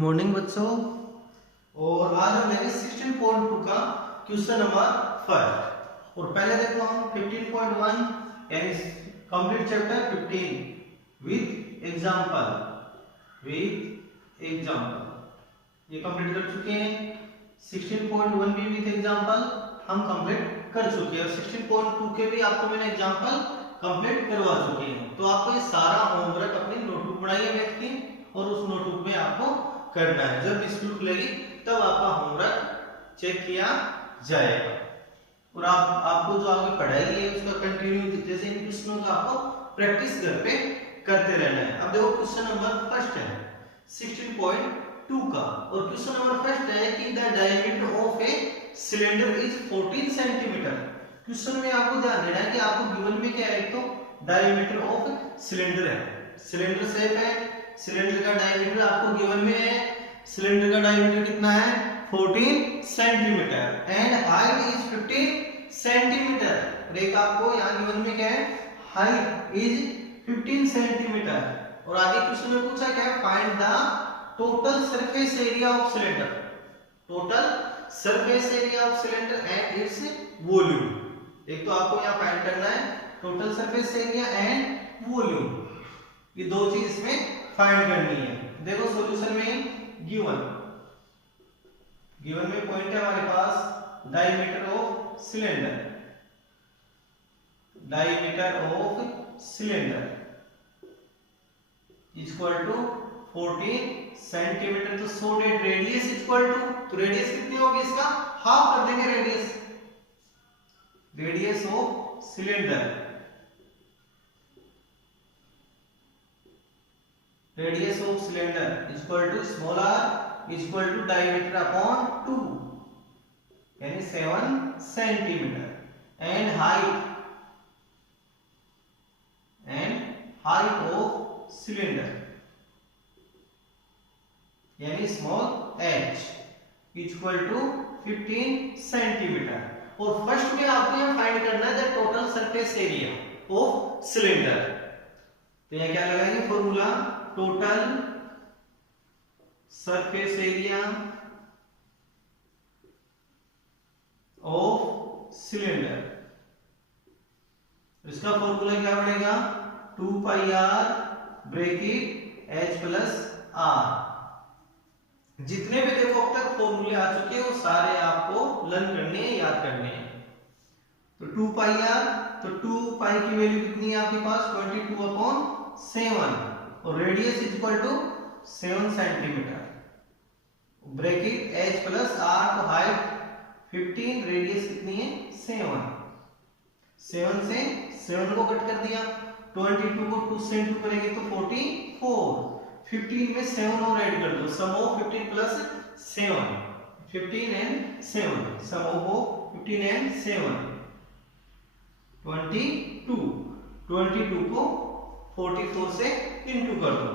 Morning बच्चों। और आज हम लेंगे 16.2 का क्वेश्चन नंबर 5। और पहले देखो हम 15.1 यानी कंप्लीट चैप्टर 15 विद एग्जांपल ये कंप्लीट कर चुके हैं। 16.1 भी विद एग्जांपल हम कंप्लीट कर चुके हैं और 16.2 के भी आपको मैंने एग्जांपल कंप्लीट करवा चुके हैं। तो आपको ये सारा होमवर्क अपनी नोटबुक बनाइए मैथ की और उस नोटबुक में आपको करना है। जब स्कूल खुलेगी तब आपका होमवर्क चेक किया जाएगा और आपको जो आगे पढ़ाई है उसका कंटिन्यू जैसे इन क्वेश्चनों का आपको प्रैक्टिस घर पे करते रहना है। अब देखो क्वेश्चन नंबर फर्स्ट है 16.2 का और क्वेश्चन नंबर फर्स्ट है कि the diameter of a cylinder is 14 centimetre. Question में आपको ध्यान देना है कि आपको गिवन में क्या है, तो डायमीटर ऑफ सिलेंडर है, सिलेंडर शेप है, सिलेंडर का डायमीटर आपको गिवन में है। सिलेंडर का डायमीटर कितना है 14 centimetre and height is 15 centimetre. और एक आपको यहाँ गिवन में क्या है, हाइट इज 15 सेंटीमीटर। और आगे क्वेश्चन में पूछा क्या है, find the total surface area of cylinder, total surface area of cylinder and its volume. एक तो आपको यहाँ फाइंड करना है total surface area and volume, ये दो चीज इसमें फाइंड करनी है। देखो सॉल्यूशन में गिवन में पॉइंट है हमारे पास diameter of cylinder, equal to 14 centimetre. तो सोडेड रेडियस इक्वल टू, तो रेडियस कितनी होगी इसका हाफ कर देंगे, radius of cylinder, radius of cylinder equal to small r equal to diameter upon 2 यानी 7 centimetre and height of cylinder यानी small h equal to 15 centimetre. और फर्स्ट में आपको यहां फाइंड करना है the total surface area of cylinder. तो यहां क्या लगाएंगे formula, total surface area of cylinder. इसका फॉर्मूला क्या बनेगा, 2 pi r bracket h plus r। जितने भी देखो अब तक फॉर्मूले आ चुके हैं वो सारे आपको लर्न करने हैं, याद करने हैं। तो 2 पाई r, तो 2 पाई की वैल्यू कितनी है आपके पास 22/7 और radius equal to 7 centimetre bracket h plus r, तो हाइट 15, रेडियस कितनी है 7 से 7 को कट कर दिया, 22 को 2 से 2 करेंगे तो 44, 15 में 7 और ऐड कर दो, sum of 15 plus 7, 15 and 7, sum of 15 and 7 22 को 44 से इंटू कर दो,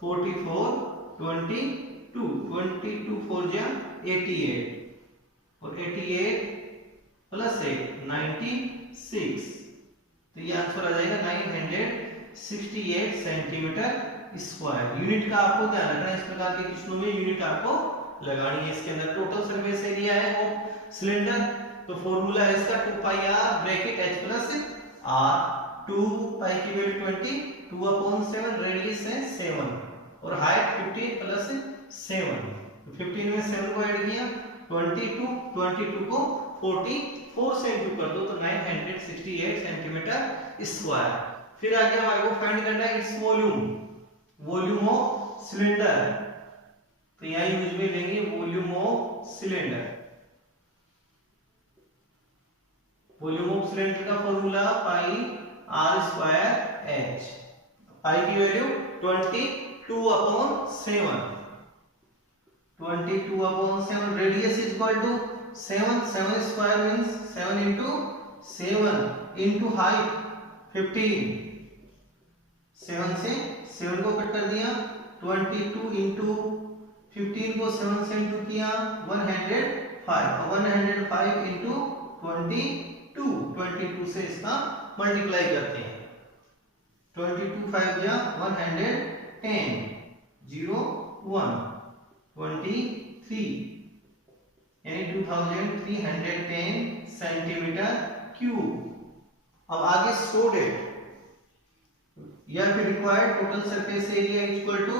44 22 4 जा 88 और 88 प्लस 8 96। तो ये आंसर आ जाएगा 968 सेंटीमीटर स्क्वायर। यूनिट का आपको ध्यान रखना है, इस प्रकार के क्वेश्चनों में यूनिट आपको लगानी है। इसके अंदर टोटल सरफेस एरिया है ऑफ सिलेंडर, तो फॉर्मूला है इसका 2 pi r bracket h plus r, 2 पाई की वैल्यू 20, 2/7, रेडियस है 7 और हाइट 15 प्लस 7, तो 15 में 7 को ऐड किया 22 को 44 से इंटू कर दो तो 968 सेंटीमीटर स्क्वायर। फिर आगे हमारे को फाइंड करना है इट्स वॉल्यूम ऑफ सिलेंडर। तो यहां यूज में लेंगे volume of cylinder. Volume of cylinder का formula pi r square h, pi की value 22/7, radius equal to 7 square means 7 into 7 into height 15, 7 से 7 को कट कर दिया, 22 into 15 को 7 से इंटू किया 105 into 22 से इसका मल्टीप्लाई करते हैं, 22 5 जा 110 0 1 23 यानी 2310 सेंटीमीटर क्यूब। अब आगे स्टो डेट या फिर required total surface area equal to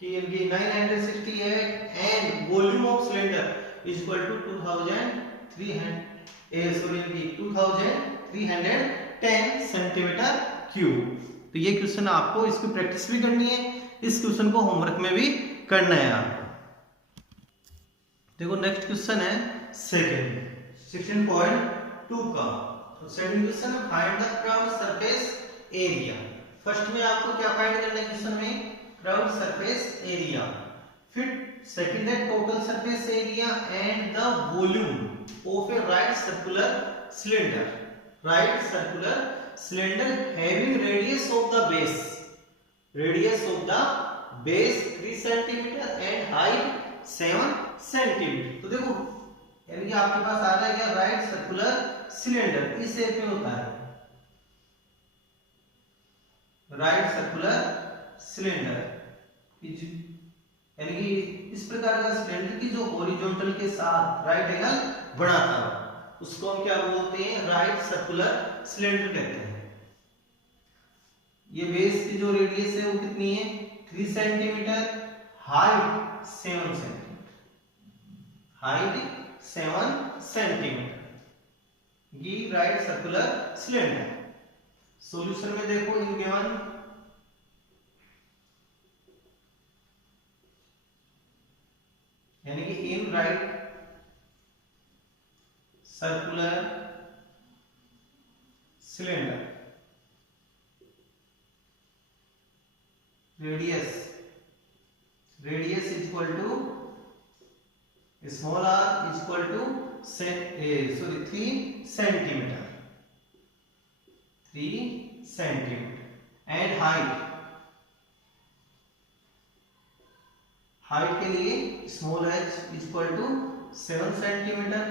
कि 968 and volume of cylinder equal to 2310 centimetre cube. तो ये क्वेश्चन आपको इसकी प्रैक्टिस भी करनी है, इस क्वेश्चन को होमवर्क में भी करना है आपको। देखो नेक्स्ट क्वेश्चन है सेकंड 16.2 का। तो सेकंड क्वेश्चन है find the curved surface area. First में आपको क्या फाइंड करना है क्वेश्चन में? Curved surface area. फिर सेकंड है total surface area and the volume of A right circular cylinder. Right circular cylinder having radius of the base 3 centimetre and height 7 centimetre. तो देखो यानी कि आपके पास आ रहा है क्या? राइट सर्कुलर सिलेंडर इस शेप में होता है। राइट सर्कुलर सिलेंडर यानी कि इस प्रकार का सिलेंडर की जो हॉरिजॉन्टल के साथ राइट एंगल बनाता है उसको हम क्या बोलते हैं? राइट सर्कुलर सिलेंडर कहते हैं। ये बेस की जो रेडियस है वो कितनी है? 3 सेंटीमीटर, हाइट 7 सेंटीमीटर। ये राइट सर्कुलर सिलेंडर। सॉल्यूशन में देखो इन गिवन यानी कि in right circular cylinder radius equal to small r equal to 3 centimetre and height के लिए small h equal to 7 centimetre.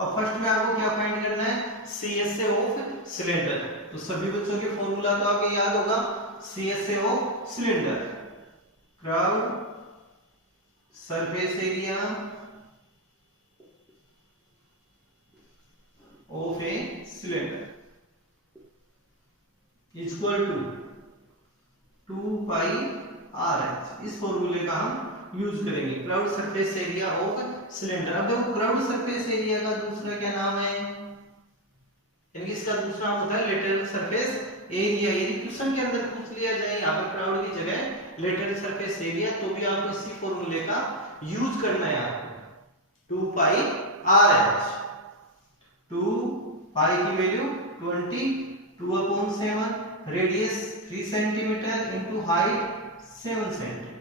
और फर्स्ट में आपको क्या फाइंड करना है? CSA of cylinder. तो सभी बच्चों के फॉर्मूला तो आपको याद होगा। CSA of cylinder curved surface area of a cylinder equal to 2 pi RH। इस फॉर्मूले का हम यूज करेंगे। Curved surface area of cylinder. अब देखो कर्व्ड सरफेस एरिया का दूसरा क्या नाम है? यानी इसका दूसरा नाम होता है लेटरल सरफेस एरिया। यदि क्वेश्चन के अंदर पूछ लिया जाए यहाँ पे कर्व्ड की जगह लेटरल सरफेस एरिया तो भी आपको इसी फॉर्मूले का यूज करना है आपको। 2 पाई RH। 2 पाई की value 20, 2/7, radius 3 centimetre into height 7 centimetre.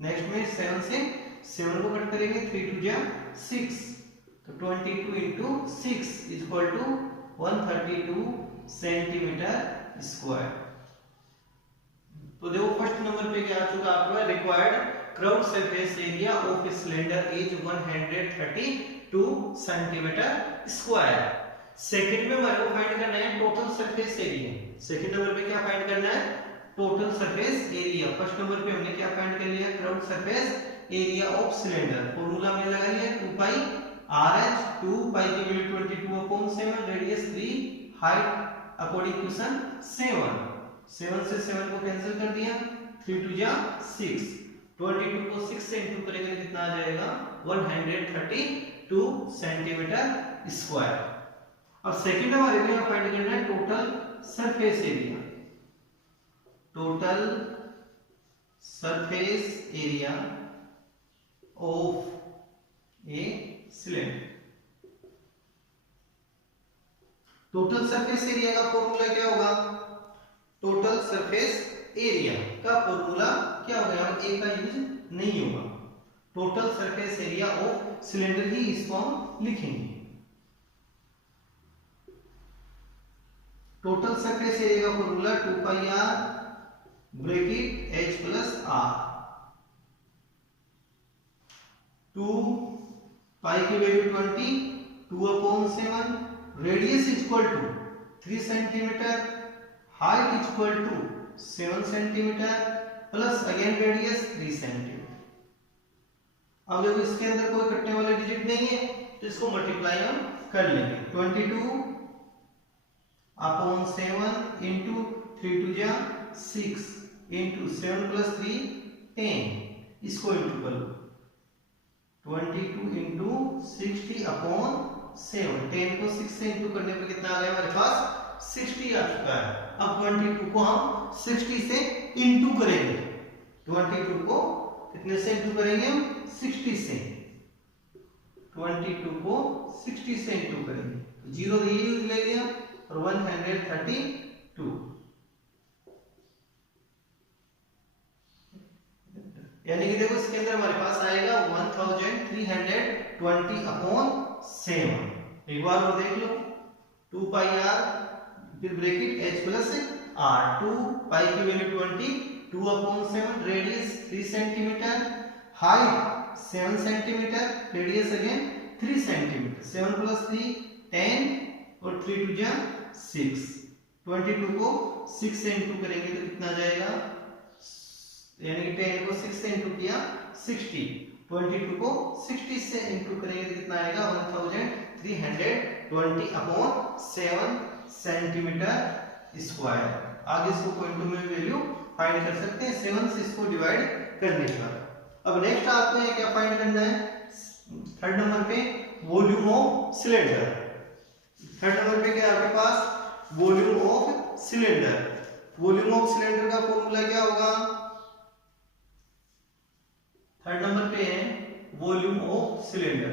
Next में 7 से 7 को कट करेंगे 3 2 6 तो 22 into 6 equal to 132 centimetre square. तो देखो फर्स्ट नंबर पे क्या आ चुका आपका? Required curved surface area of a cylinder is 132 centimetre square. Second में हमारे को फाइंड करना है total surface area. Second number पे क्या फाइंड करना है? Total surface area. First number पे हमने क्या फाइंड कर लिया? Curved surface area of cylinder. Formula में लगा लिया 2 पाई RH। 2 पाई की value 22/7, radius 3, height according question 7 से 7 को कैंसिल कर दिया 3 2 6। 22 को 6 से इंटू करेंगे कितना आ जाएगा? 132 सेंटीमीटर स्क्वायर। अब सेकंड हमारे लिए फाइंड करना है total surface area. Total surface area of a cylinder. Total surface area का फॉर्मूला क्या होगा? टोटल सरफेस एरिया का फॉर्मूला क्या होगा? यहाँ ए का यूज नहीं होगा। Total surface area of cylinder ही इसको हम लिखेंगे। टोटल सरफेस एरिया का formula 2 pi r bracket h plus r। 2 पाई की value 20, 2/7, radius equal to 3 centimetre, height equal to 7 centimetre plus again radius 3 centimetre. अब जब इसके अंदर कोई कटने वाले डिजिट नहीं है तो इसको मल्टीप्लाई हम कर लेंगे। 22 अपॉन 7 इंटू 3 2 जा 6 इंटू 7 प्लस 3 10, इसको इंटू कर लो। 22 इंटू 60 अपॉन 7, 10 को 6 से इंटू करने पर कितना आ गया हमारे पास 60 आ चुका है। अब 22 को हम 60 से इंटू करेंगे। 22 को कितने से इंटू करेंगे हम 60 से। 22 को 60 से इंटू करेंगे तो जीरो यूज ले लिया और 132, यानी कि देखो इसके अंदर हमारे पास आएगा 1320 अपॉन 7। एक बार और देख लो, 2 पाई आर फिर ब्रैकेट h प्लस r, 2 पाई की value 20, 2 upon 7, radius 3 centimetre, height 7 centimetre, radius again 3 centimetre, 7 plus 3 10 और 3 2 जा 6। 22 को 6 से इंटू करेंगे तो कितना आ जाएगा, यानी कि 10 को 6 से इंटू किया 60, 22 को 60 से इंटू करेंगे तो कितना आएगा 1320 अपॉन 7 सेंटीमीटर स्क्वायर। आगे इसको पॉइंटों में वैल्यू फाइंड कर सकते हैं 7 से इसको डिवाइड करने पर। अब नेक्स्ट आपको ये क्या फाइंड करना है, थर्ड नंबर पे volume of cylinder. Third number पे क्या है आपके पास, volume of cylinder. Volume of cylinder का फॉर्मूला क्या होगा, थर्ड नंबर पे है volume of cylinder.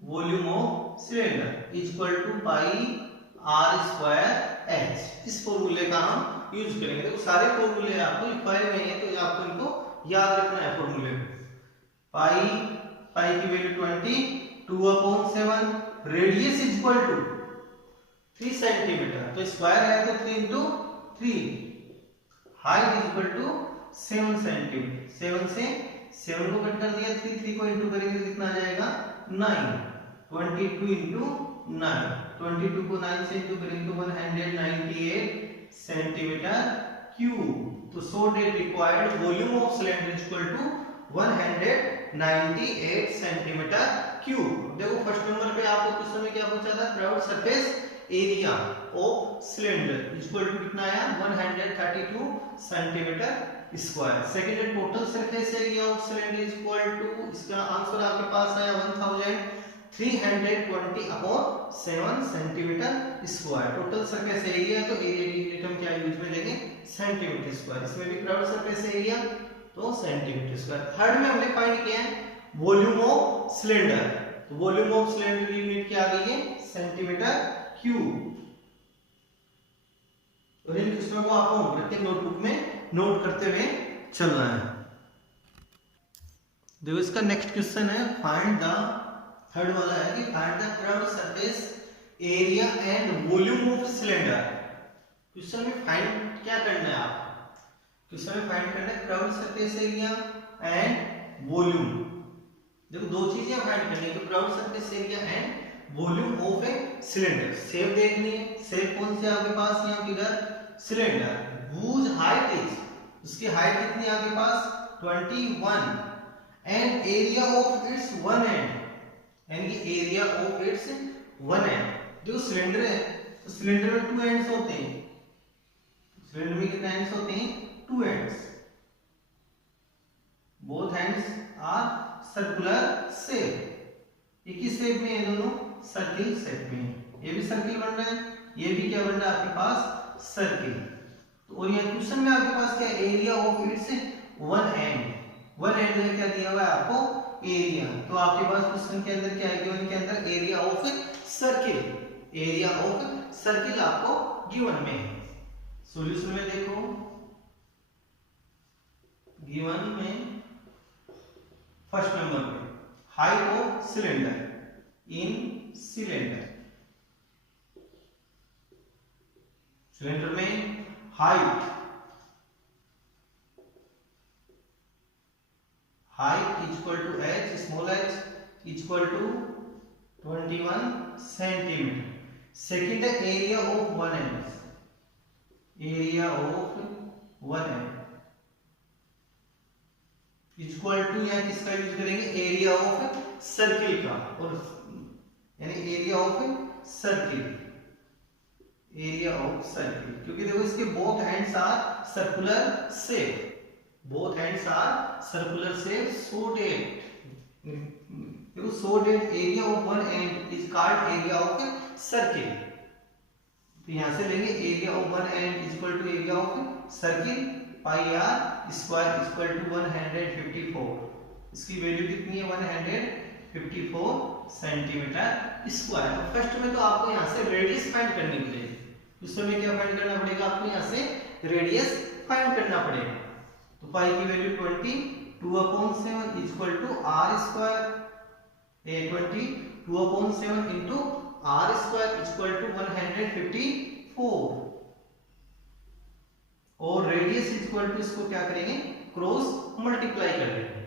Volume of cylinder equal to pi R square H. इस फॉर्मूले का हम यूज करेंगे। देखो सारे फॉर्मूले आपको लिखवाए हुए हैं तो आपको इनको याद रखना है फॉर्मूले। पाई की value 20, 2 upon 7, radius equal to 3 centimetre, तो स्क्वायर है तो 3 into 3, height equal to 7 centimetre, 7 से 7 को कट कर दिया, 3 को इंटू करेंगे तो कितना आ जाएगा 9, 22 इंटू 9, 22 को 9 से इंटू करेंगे तो 198 सेंटीमीटर क्यूब। तो so that required volume of cylinder equal to 198 centimetre cube. देखो फर्स्ट नंबर पे आपको कुछ समय क्या पूछा था, curved surface area of cylinder equal to कितना आया 132 सेंटीमीटर स्क्वायर। सेकंड है total surface area of cylinder equal to, इसका आंसर आपके पास आया 1320 upon 7 centimetre square. Total surface area तो एरिया की यूनिट हम क्या यूज में लेंगे सेंटीमीटर स्क्वायर, इसमें भी क्राउड सरफेस एरिया तो सेंटीमीटर स्क्वायर। थर्ड में हमने फाइंड किया है वॉल्यूम ऑफ सिलेंडर, तो वॉल्यूम ऑफ सिलेंडर की यूनिट क्या आ गई है सेंटीमीटर क्यूब। और इन क्वेश्चनों को आपको प्रत्येक नोटबुक में नोट करते हुए चलना है। देखो इसका नेक्स्ट क्वेश्चन है फाइंड द, थर्ड वाला है कि find the curved surface area and volume of cylinder. Question में फाइंड क्या करना है आपको, क्वेश्चन में फाइंड करना है curved surface area and volume. देखो दो चीजें फाइंड करनी है, तो curved surface area and volume of a cylinder. Shape देखनी है, शेप कौन सी आपके पास यहाँ figure cylinder, whose height is, उसकी हाइट कितनी आपके पास 21 and area of its one end, यानी कि area of its one and. जो सिलेंडर है तो सिलेंडर में 2 एंड्स होते हैं, सिलेंडर में कितने एंड्स होते हैं 2 ends, both ends are circular shape. एक ही शेप में है दोनों, सर्किल शेप में। ये भी सर्किल बन रहा है, ये भी क्या बन रहा है आपके पास सर्किल। तो और ये क्वेश्चन में आपके पास क्या area of its one and, one and में क्या दिया हुआ है आपको एरिया। तो आपके पास क्वेश्चन के अंदर क्या है, गिवन के अंदर area of circle, area of circle आपको गिवन में है। सॉल्यूशन में देखो गिवन में फर्स्ट नंबर पे height of cylinder in cylinder, cylinder में height equal to h small h equal to 21 centimetre. Second है area of one end, area of 1 end equal to, यहाँ किसका यूज करेंगे, एरिया ऑफ सर्किल का, और यानी area of circle, area of circle, क्योंकि देखो इसके both ends are circular shape, both ends are circular shape, so that area of one end is called area of circle। तो यहां से लेंगे area of one end is equal to area of circle pi R square equal to 154। इसकी value कितनी है, 154 centimetre square. तो first में तो आपको यहां से रेडियस फाइंड करनी पड़ेगी, उस समय क्या फाइंड करना पड़ेगा, आपको यहां से रेडियस फाइंड करना पड़ेगा। तो पाई की value 22/7 is equal to R square, 22/7 into R square is equal to 154, और रेडियस इज इक्वल टू, इसको क्या करेंगे, क्रॉस मल्टीप्लाई कर देंगे,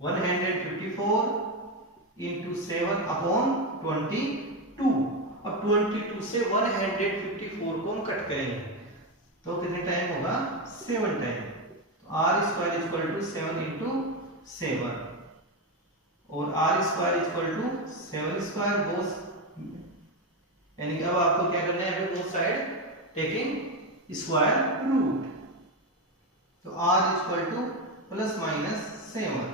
154 इंटू 7/22। अब 22 से 154 को हम कट करेंगे तो कितने टाइम होगा, 7 time. R square is equal to 7 into 7, और R square is equal to 7 square, both, यानी कि अब आपको क्या करना है, both side taking square root. तो r is equal to plus minus 7,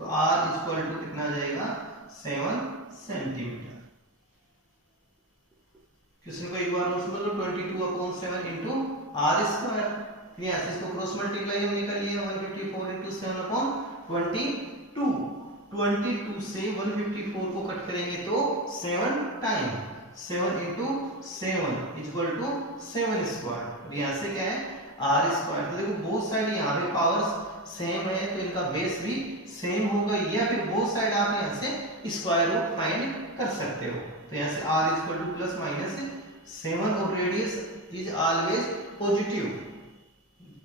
तो r इज इक्वल टू कितना आ जाएगा, 7 सेंटीमीटर। क्वेश्चन को एक बार नोट समझ लो, 22/7 इंटू आर स्क्वायर, यहाँ से इसको क्रॉस मल्टीप्लाई हम निकल लिया, 154 इंटू 7/22। 22 से 154 को कट करेंगे तो 7 time, 7 into 7 equal to 7 square, और यहाँ से क्या है, आर स्क्वायर। तो देखो बोथ साइड यहाँ पे पावर्स सेम है तो इनका बेस भी सेम होगा, या फिर बोथ साइड आप यहाँ से स्क्वायर रूट फाइंड कर सकते हो। तो यहाँ से r equal to plus minus 7, और रेडियस इज ऑलवेज पॉजिटिव,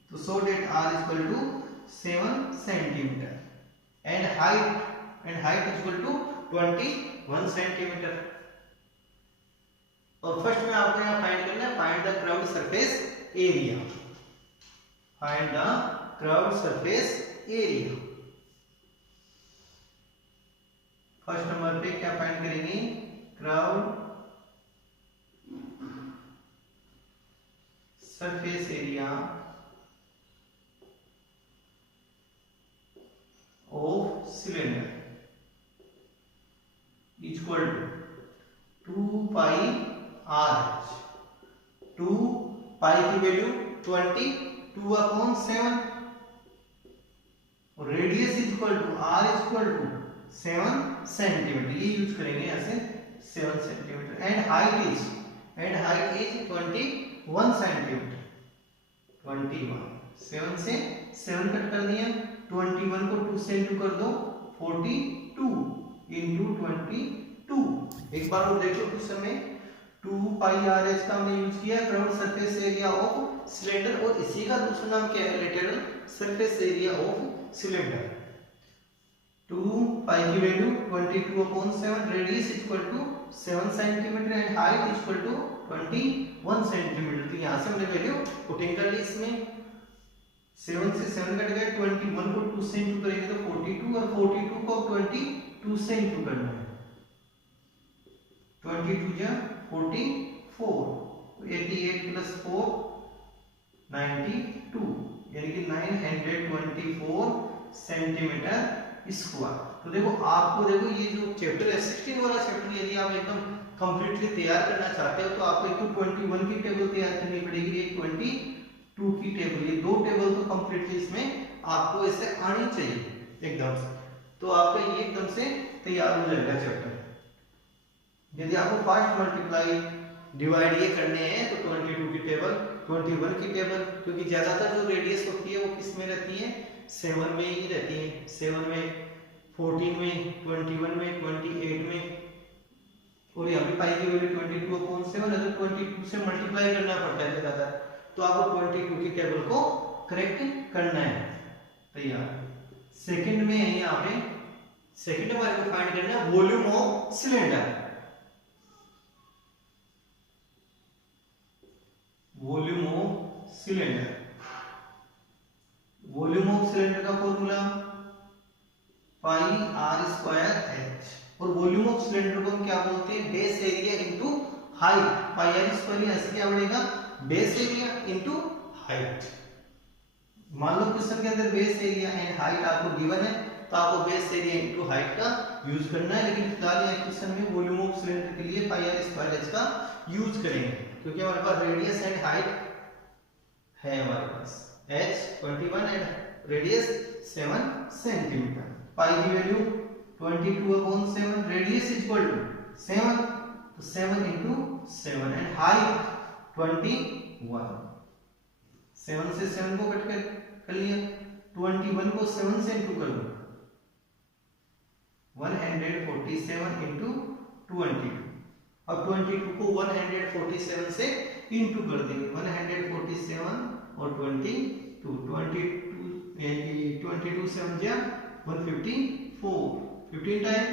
तो so that r equal to 7 centimetre, and height equal to 21 centimetre. और फर्स्ट में आपको यहाँ फाइंड करना है, find the curved surface area, find the curved surface area. First number पे क्या फाइंड करेंगे, curved surface area of cylinder equal to 2 pi RH, 2 पाई की वैल्यू 22/7, और radius equal to r equal to 7 centimetre, ये use करेंगे यहाँ से 7 centimetre, and height is 21 centimetre, 21, 7 से 7 कट कर दिया, 21 को 2 से इंटू कर दो, 42 इंटू 22। एक बार और देखो क्वेश्चन में 2 पाई RH का हमने यूज किया curved surface area of cylinder, और इसी का दूसरा नाम क्या है, lateral surface area of cylinder. 2 पाई की value 22/7, radius equal to 7 centimetre, and height equal to 21 centimetre. तो यहाँ से हमने वैल्यू पुटिंग कर ली, इसमें 7 से 7 कट गए, 21 को 2 से इंटू करेंगे तो 42, और 42 को 22 से इंटू करना है, 22 जा 44, 88 प्लस 4 92, यानी कि 924 सेंटीमीटर स्क्वायर। तो देखो आपको, देखो ये जो चैप्टर है 16 वाला चैप्टर, यदि आप एकदम कंप्लीटली तैयार करना चाहते हो तो आपको एक तो 21 की टेबल तैयार करनी पड़ेगी, एक 22 की टेबल, ये दो टेबल तो कंप्लीटली इसमें आपको ऐसे आनी चाहिए एकदम से, तो आपका ये एकदम से तैयार हो जाएगा चैप्टर। यदि आपको फास्ट मल्टीप्लाई डिवाइड ये करने हैं तो 22 की टेबल, 21 की टेबल, क्योंकि ज्यादातर जो रेडियस होती है वो किस में रहती है, 7 में ही रहती है, 7 में, 14 में, 21 में, 28 में, और यहाँ पे पाई की वैल्यू 22/7 है, तो 22 से मल्टीप्लाई करना पड़ता है ज्यादातर, तो आपको 22 की टेबल को करेक्ट करना है। तैयार। सेकंड में है यहाँ पे, सेकंड हमारे को फाइंड करना है volume of cylinder, volume of cylinder. Cylinder का formula pi R square H, और वॉल्यूम ऑफ सिलेंडर को हम क्या बोलते हैं, base area into height. Pi R square ऐसे क्या बढ़ेगा, बेस एरिया इनटू हाइट। मान लो क्वेश्चन के अंदर बेस एरिया एंड हाइट आपको गिवन है, तो आपको बेस एरिया इनटू हाइट का यूज करना है, लेकिन फिलहाल यहाँ क्वेश्चन में वॉल्यूम ऑफ सिलेंडर के लिए पाई आर स्क्वायर एच का यूज करेंगे, क्योंकि हमारे पास रेडियस एंड हाइट है, हमारे पास h 21 एंड रेडियस 7 सेंटीमीटर। पाई की वैल्यू 22/7, रेडियस इक्वल टू 7, तो 7 into 7 एंड हाइट 21। 7 से 7 को कट कर लिया, 21 को 7 से इंटू कर लो, 147 into 22। अब 22 को 147 से इंटू कर देंगे, 147 और 22, 22 7 जा 154, 15 टाइम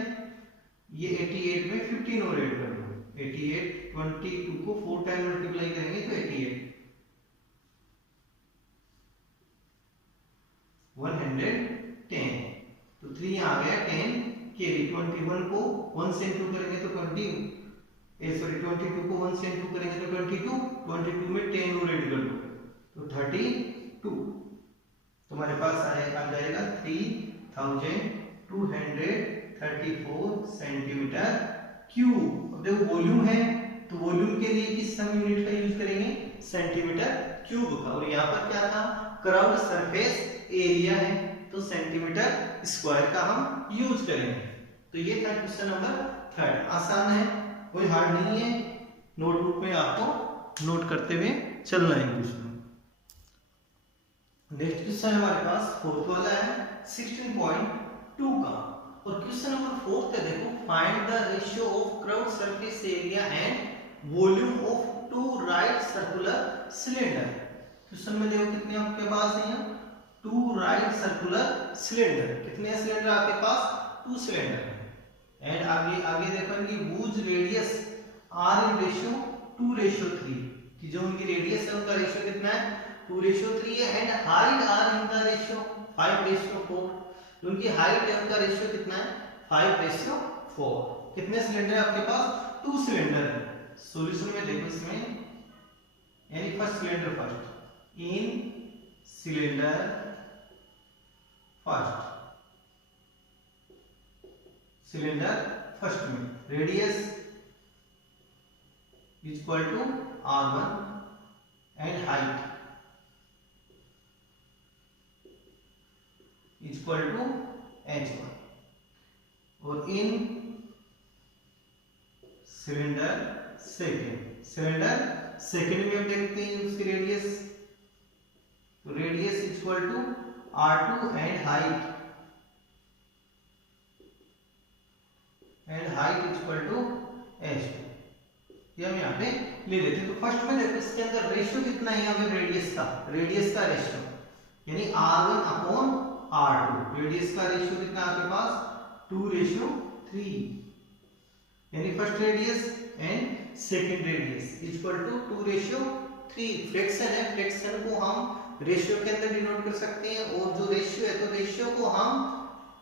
ये 88 में 15 और ऐड कर लो, 88, 22 को 4 टाइम मल्टीप्लाई करेंगे तो 88, 110, तो 3 आ गया 10 कैरी। 21 को 1 से इंटू करेंगे तो 22 को 1 से इंटू करेंगे तो 22 में 10 और ऐड कर लो तो 32, तो हमारे पास आ जाएगा 3234 सेंटीमीटर क्यूब। अब देखो वॉल्यूम है, तो वॉल्यूम के लिए किस सम यूनिट का यूज करेंगे, सेंटीमीटर क्यूब का, और यहाँ पर क्या था, कर्व्ड सरफेस एरिया है, तो सेंटीमीटर स्क्वायर का हम यूज करेंगे। तो ये था क्वेश्चन नंबर 3, आसान है, कोई हार्ड नहीं है, नोटबुक में आपको नोट करते हुए चलना है क्वेश्चन। नेक्स्ट क्वेश्चन हमारे पास 4th वाला है 16.2 का, और क्वेश्चन नंबर 4 है, देखो find the ratio of curved surface area and volume of 2 right circular cylinder. Question में देखो कितने आपके पास है, 2 राइट सर्कुलर सिलेंडर, कितने सिलेंडर आपके पास, 2 सिलेंडर है, एंड आगे देखो इनकी whose radius are in ratio 2:3, कि जो उनकी रेडियस है उनका रेशियो कितना है, 2:3 है, and height are in the ratio 5:4, उनकी हाइट है उनका रेशियो कितना है, 5:4। कितने सिलेंडर है आपके पास, 2 सिलेंडर है। सॉल्यूशन में देखो इसमें, यानी first cylinder first, in cylinder first, cylinder first में radius equal to r1 and height equal to h1, और इन सिलेंडर सेकेंड में हम देखते हैं उसकी रेडियस, तो radius equal to r2 and height equal to h2, ये हम यहाँ पे ले लेते हैं। तो फर्स्ट में देखो इसके अंदर रेशियो कितना है, यहाँ पे रेडियस का रेशियो, यानी r1 अपॉन r2, रेडियस का रेशियो कितना है आपके पास, 2:3, यानी first radius and second radius equal to 2:3। Fraction है, फ्रैक्शन को हम रेशियो के अंदर डिनोट कर सकते हैं, और जो रेशियो है तो रेशियो को हम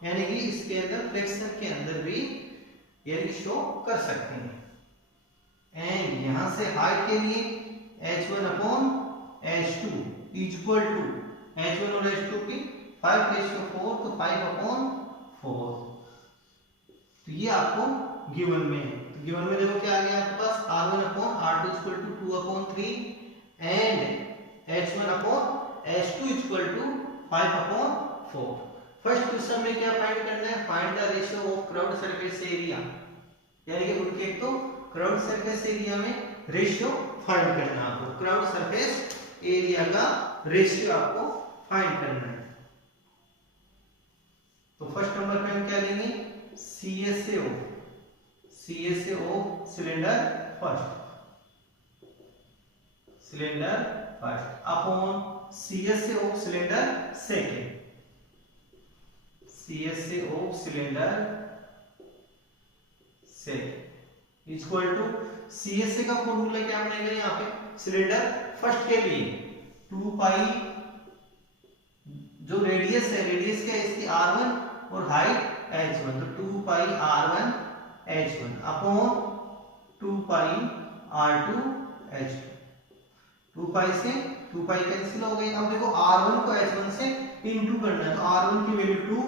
यानी कि इसके अंदर फ्रैक्शन के अंदर भी यानी शो कर सकते हैं। एंड यहां से हाइट के लिए h1 upon h2 equal to h1 और h2 की 5:4, तो 5/4, तो ये आपको गिवन में है। तो गिवन में देखो क्या आ गया आपके पास, r1 upon r2 equal to 2/3 and h1 upon h2 equal to 5/4। First question में क्या फाइंड करना है, find the ratio of curved surface area, यानी कि उनके एक तो कर्व्ड सरफेस एरिया में रेशियो फाइंड करना है आपको, कर्व्ड सरफेस एरिया का रेशियो आपको फाइंड करना है। तो फर्स्ट नंबर पे हम क्या लेंगे, CSA of cylinder first upon CSA of cylinder second, CSA of cylinder second equal to CSA का फॉर्मूला क्या बनेगा यहाँ पे, सिलेंडर फर्स्ट के लिए 2 पाई, जो रेडियस है, रेडियस क्या है इसकी r1 और हाइट h1, तो 2 पाई r1 h1 अपॉन 2 पाई r2 h2। 2 पाई से 2 पाई कैंसिल हो गई। अब देखो r1 को h1 से इनटू करना है, तो r1 की वैल्यू 2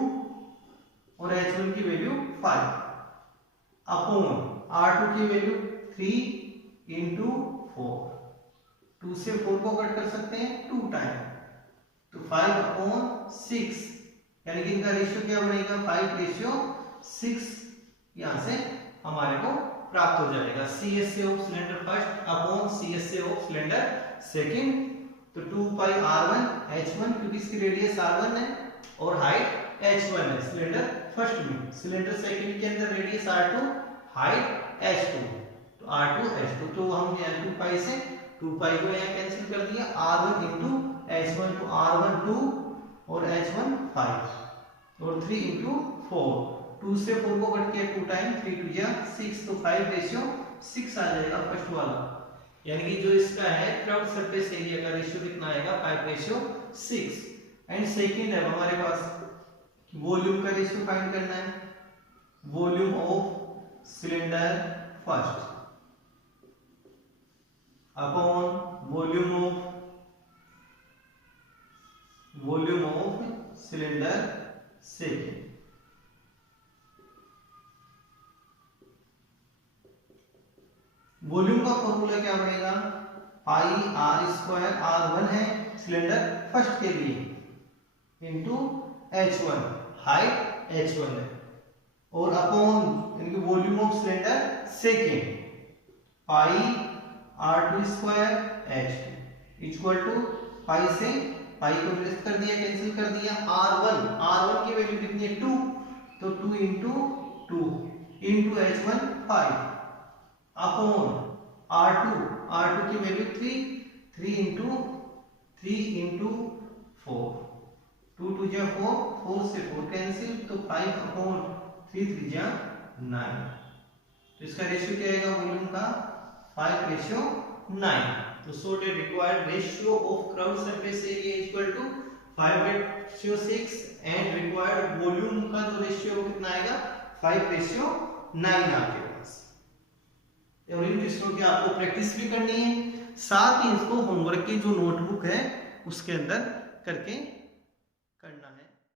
और h1 की वैल्यू 5 अपॉन r2 की वैल्यू 3 इंटू 4। 2 से 4 को कट कर सकते हैं 2 टाइम, तो 5 अपॉन 6, यानी कि इनका रेशियो क्या बनेगा 5:6। यहां से हमारे को प्राप्त हो जाएगा CSA of cylinder first upon CSA of cylinder second. तो 2 पाई r1 h1, क्योंकि इसकी रेडियस r1 है और हाइट h1 है सिलेंडर फर्स्ट में। सिलेंडर सेकंड के अंदर रेडियस r2, हाइट h2, तो r2 h2, तो हम यहाँ 2 पाई से 2 पाई को यहाँ कैंसिल कर दिया, r1 इंटू h1, तो r1 2 और h1 5 और 3 इंटू 4। 2 से 4 को कट किया 2 टाइम, 3 2 जा 6, तो 5:6 आ जाएगा फर्स्ट वाला। यानी कि जो इसका है क्राउड सरफेस एरिया का रेशियो कितना आएगा 5:6। एंड सेकंड है हमारे पास वॉल्यूम का रेशियो फाइंड करना है, volume of cylinder first upon volume of cylinder second. Volume का फॉर्मूला क्या बनेगा, पाई आर स्क्वायर, r1 है सिलेंडर फर्स्ट के लिए इंटू h1, हाइट h1 है, और अपॉन यानी volume of cylinder second pi r2 square h2 equal to pi से पाई को निरस्त कर दिया, कैंसिल कर दिया, r1 की वैल्यू कितनी है 2, तो 2 into 2 into h1 5 upon r2 की वैल्यू 3 इंटू 4, 2 2 जा 4, 4 से 4 कैंसिल, तो 5 अपॉन 3 3 जा 9। तो इसका रेशियो क्या आएगा वॉल्यूम का 5:9। तो so the required ratio of curved surface area equal to 5:6 and required volume का जो रेशियो कितना आएगा 5:9 आपके पास। और इन चीजों की आपको प्रैक्टिस भी करनी है, साथ ही इसको होमवर्क की जो नोटबुक है उसके अंदर करके करना है।